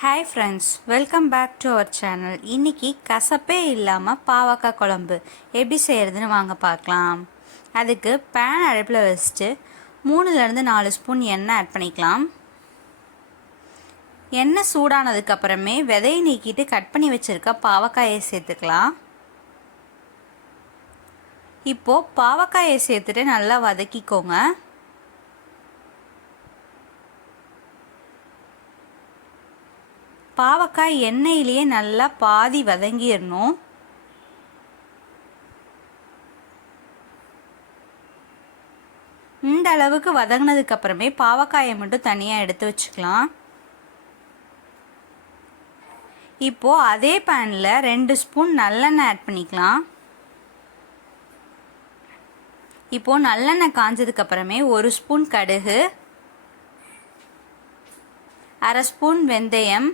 Hi friends, welcome back to our channel. இன்றைக்கி கசப்பே இல்லாமல் பாவக்காய் குழம்பு எப்படி செய்கிறதுன்னு வாங்க பார்க்கலாம். அதுக்கு பேன் அடுப்பில் வச்சுட்டு 3-4 ஸ்பூன் எண்ணெய் ஆட் பண்ணிக்கலாம். எண்ணெய் சூடானதுக்கப்புறமே விதையை நீக்கிட்டு கட் பண்ணி வச்சுருக்க பாவக்காயை சேர்த்துக்கலாம். இப்போது பாவக்காயை சேர்த்துட்டு நல்லா வதக்கிக்கோங்க. பாவக்காய் எண்ணெயிலேயே நல்லா பாதி வதங்கிடணும். இந்த அளவுக்கு வதங்கினதுக்கு அப்புறமே பாவக்காயை மட்டும் தனியாக எடுத்து வச்சுக்கலாம். இப்போது அதே பேனில் 2 ஸ்பூன் நல்லெண்ணெய் ஆட் பண்ணிக்கலாம். இப்போது நல்லெண்ணெய் காஞ்சதுக்கு அப்புறமே 1 ஸ்பூன் கடுகு, 1/2 ஸ்பூன் வெந்தயம்,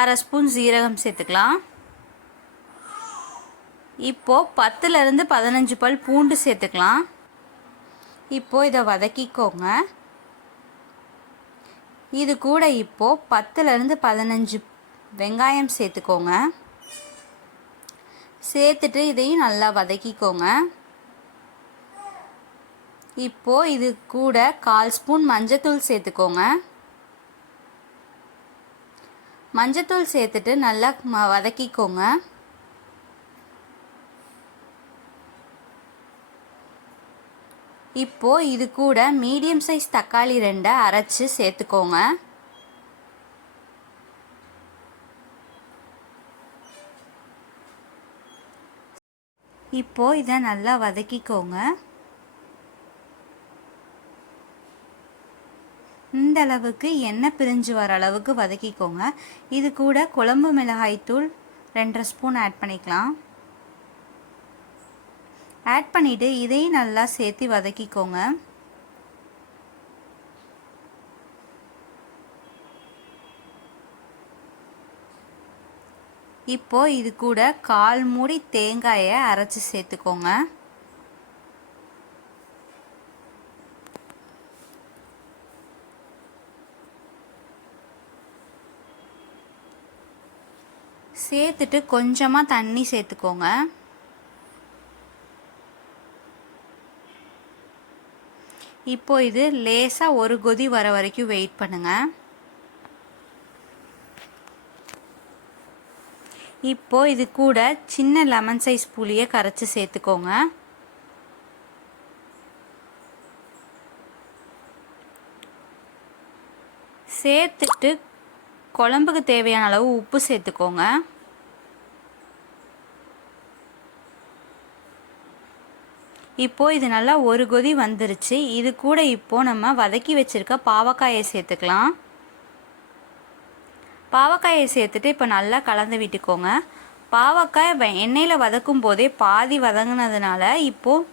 1/2 ஸ்பூன் சீரகம் சேர்த்துக்கலாம். இப்போது 10-15 பல் பூண்டு சேர்த்துக்கலாம். இப்போது இதை வதக்கிக்கோங்க. இது கூட இப்போது 10-15 வெங்காயம் சேர்த்துக்கோங்க. சேர்த்துட்டு இதையும் நல்லா வதக்கிக்கோங்க. இப்போது இது கூட 1/4 ஸ்பூன் மஞ்சத்தூள் சேர்த்துக்கோங்க. மஞ்சத்தூள் சேர்த்துட்டு நல்லா வதக்கிக்கோங்க. இப்போது இது கூட மீடியம் சைஸ் தக்காளி 2 அரைச்சி சேர்த்துக்கோங்க. இப்போது இதை நல்லா வதக்கிக்கோங்க. இந்த அளவுக்கு எண்ணெய் பிரிஞ்சு வர அளவுக்கு வதக்கிக்கோங்க. இது கூட குழம்பு மிளகாய்த்தூள் 2 ஸ்பூன் ஆட் பண்ணிக்கலாம். ஆட் பண்ணிவிட்டு இதையும் நல்லா சேர்த்து வதக்கிக்கோங்க. இப்போது இது கூட 1/4 மூடி தேங்காயை அரைச்சி சேர்த்துக்கோங்க. சேர்த்துட்டு கொஞ்சமாக தண்ணி சேர்த்துக்கோங்க. இப்போ இது லேசாக ஒரு கொதி வர வரைக்கும் வெயிட் பண்ணுங்கள். இப்போ இது கூட சின்ன லெமன் சைஸ் புளியை கரைச்சி சேர்த்துக்கோங்க. சேர்த்துட்டு குழம்புக்கு தேவையான அளவு உப்பு சேர்த்துக்கோங்க. இப்போது இது நல்லா ஒரு கொதி வந்துருச்சு. இது கூட இப்போது நம்ம வதக்கி வச்சுருக்க பாவக்காயை சேர்த்துக்கலாம். பாவக்காயை சேர்த்துட்டு இப்போ நல்லா கலந்து விட்டுக்கோங்க. பாவக்காய் எண்ணெயில் வதக்கும் போதே பாதி வதங்கினதுனால இப்போது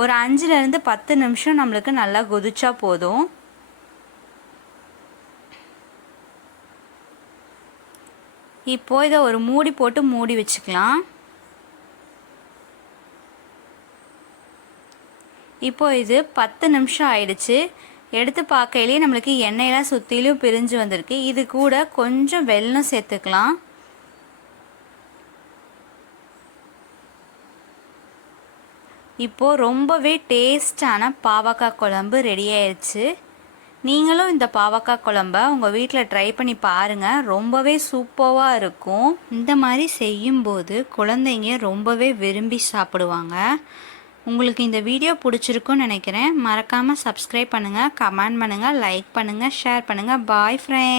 ஒரு 5-10 நிமிஷம் நம்மளுக்கு நல்லா கொதிச்சா போதும். இப்போது இதை ஒரு மூடி போட்டு மூடி வச்சுக்கலாம். இப்போது இது 10 நிமிஷம் ஆயிடுச்சு. எடுத்து பார்க்கையிலே நம்மளுக்கு எண்ணெயெல்லாம் சுற்றிலும் பிரிஞ்சு வந்திருக்கு. இது கூட கொஞ்சம் வெல்லம் சேர்த்துக்கலாம். இப்போது ரொம்பவே டேஸ்டான பாவக்காய் குழம்பு ரெடி ஆயிடுச்சு. நீங்களும் இந்த பாவக்காய் குழம்ப உங்கள் வீட்டில் ட்ரை பண்ணி பாருங்கள். ரொம்பவே சூப்பராக இருக்கும். இந்த மாதிரி செய்யும்போது குழந்தைங்க ரொம்பவே விரும்பி சாப்பிடுவாங்க. உங்களுக்கு இந்த வீடியோ பிடிச்சிருக்குன்னு நினைக்கிறேன். மறக்காமல் சப்ஸ்கிரைப் பண்ணுங்கள், கமெண்ட் பண்ணுங்கள், லைக் பண்ணுங்கள், ஷேர் பண்ணுங்கள். Bye friends.